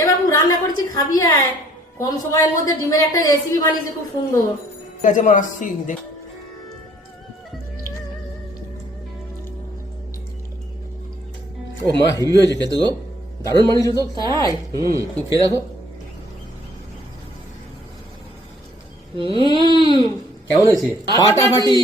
এ বাবু রান্না করছি, খাবি আয়। কম সময়ের মধ্যে ডিমের একটা রেসিপি বানিয়েছি, খুব সুন্দর। ঠিক আছে মা, আসছি। ও মা, হেভি হয়েছে খেতে গো, দারুণ বানিয়েছো তো। তাই? তুমি খেয়ে দেখো। হুম, কেমন হয়েছে? ফাটাফাটি। ফাটাফাটি।